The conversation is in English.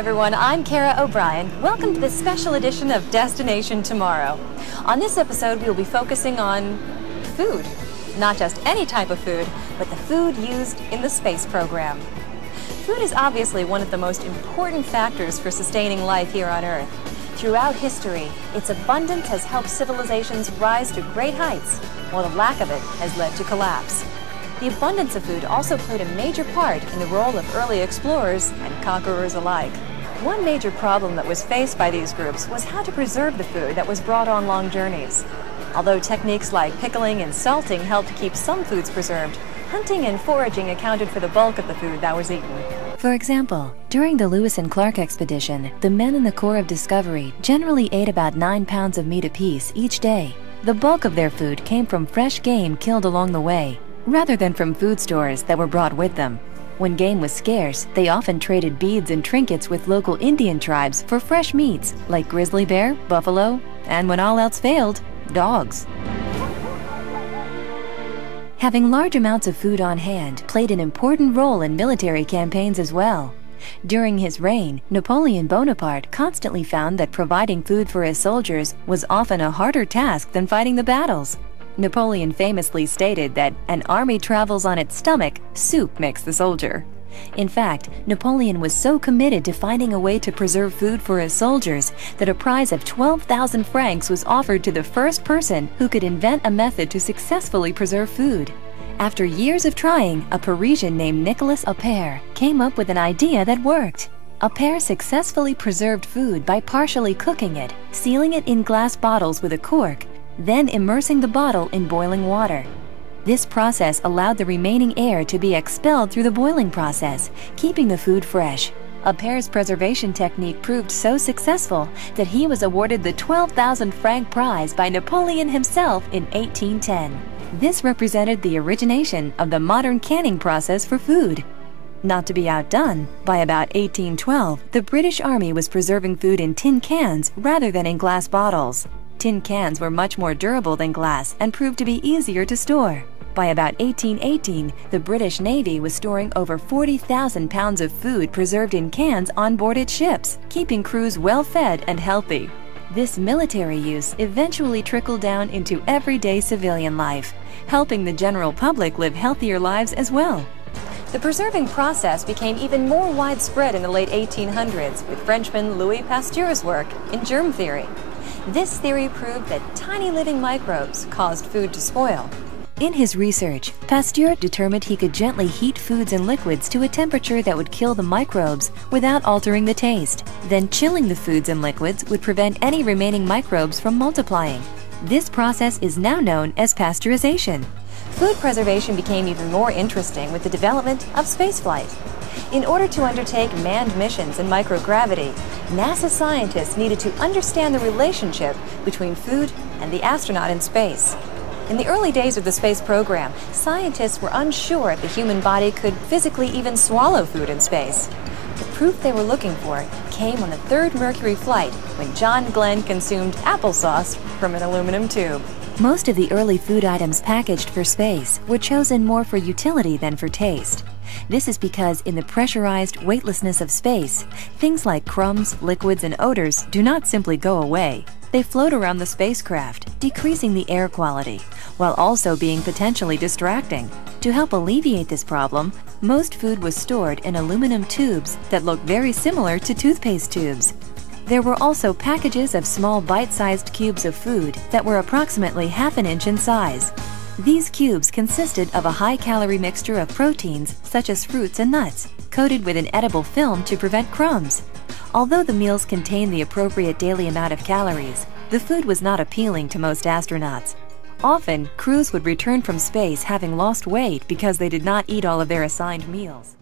everyone, I'm Kara O'Brien. Welcome to this special edition of Destination Tomorrow. On this episode, we'll be focusing on food. Not just any type of food, but the food used in the space program. Food is obviously one of the most important factors for sustaining life here on Earth. Throughout history, its abundance has helped civilizations rise to great heights, while the lack of it has led to collapse. The abundance of food also played a major part in the role of early explorers and conquerors alike. One major problem that was faced by these groups was how to preserve the food that was brought on long journeys. Although techniques like pickling and salting helped keep some foods preserved, hunting and foraging accounted for the bulk of the food that was eaten. For example, during the Lewis and Clark expedition, the men in the Corps of Discovery generally ate about 9 pounds of meat apiece each day. The bulk of their food came from fresh game killed along the way, rather than from food stores that were brought with them. When game was scarce, they often traded beads and trinkets with local Indian tribes for fresh meats like grizzly bear, buffalo, and when all else failed, dogs. Having large amounts of food on hand played an important role in military campaigns as well. During his reign, Napoleon Bonaparte constantly found that providing food for his soldiers was often a harder task than fighting the battles. Napoleon famously stated that an army travels on its stomach, soup makes the soldier. In fact, Napoleon was so committed to finding a way to preserve food for his soldiers that a prize of 12,000 francs was offered to the first person who could invent a method to successfully preserve food. After years of trying, a Parisian named Nicolas Appert came up with an idea that worked. Appert successfully preserved food by partially cooking it, sealing it in glass bottles with a cork, then immersing the bottle in boiling water. This process allowed the remaining air to be expelled through the boiling process, keeping the food fresh. Appert's preservation technique proved so successful that he was awarded the 12,000 franc prize by Napoleon himself in 1810. This represented the origination of the modern canning process for food. Not to be outdone, by about 1812, the British Army was preserving food in tin cans rather than in glass bottles. Tin cans were much more durable than glass and proved to be easier to store. By about 1818, the British Navy was storing over 40,000 pounds of food preserved in cans on board its ships, keeping crews well fed and healthy. This military use eventually trickled down into everyday civilian life, helping the general public live healthier lives as well. The preserving process became even more widespread in the late 1800s with Frenchman Louis Pasteur's work in germ theory. This theory proved that tiny living microbes caused food to spoil. In his research, Pasteur determined he could gently heat foods and liquids to a temperature that would kill the microbes without altering the taste. Then chilling the foods and liquids would prevent any remaining microbes from multiplying. This process is now known as pasteurization. Food preservation became even more interesting with the development of spaceflight. In order to undertake manned missions in microgravity, NASA scientists needed to understand the relationship between food and the astronaut in space. In the early days of the space program, scientists were unsure if the human body could physically even swallow food in space. The proof they were looking for came on the third Mercury flight when John Glenn consumed applesauce from an aluminum tube. Most of the early food items packaged for space were chosen more for utility than for taste. This is because in the pressurized weightlessness of space, things like crumbs, liquids, and odors do not simply go away. They float around the spacecraft, decreasing the air quality, while also being potentially distracting. To help alleviate this problem, most food was stored in aluminum tubes that look very similar to toothpaste tubes. There were also packages of small bite-sized cubes of food that were approximately ½ an inch in size. These cubes consisted of a high-calorie mixture of proteins such as fruits and nuts, coated with an edible film to prevent crumbs. Although the meals contained the appropriate daily amount of calories, the food was not appealing to most astronauts. Often, crews would return from space having lost weight because they did not eat all of their assigned meals.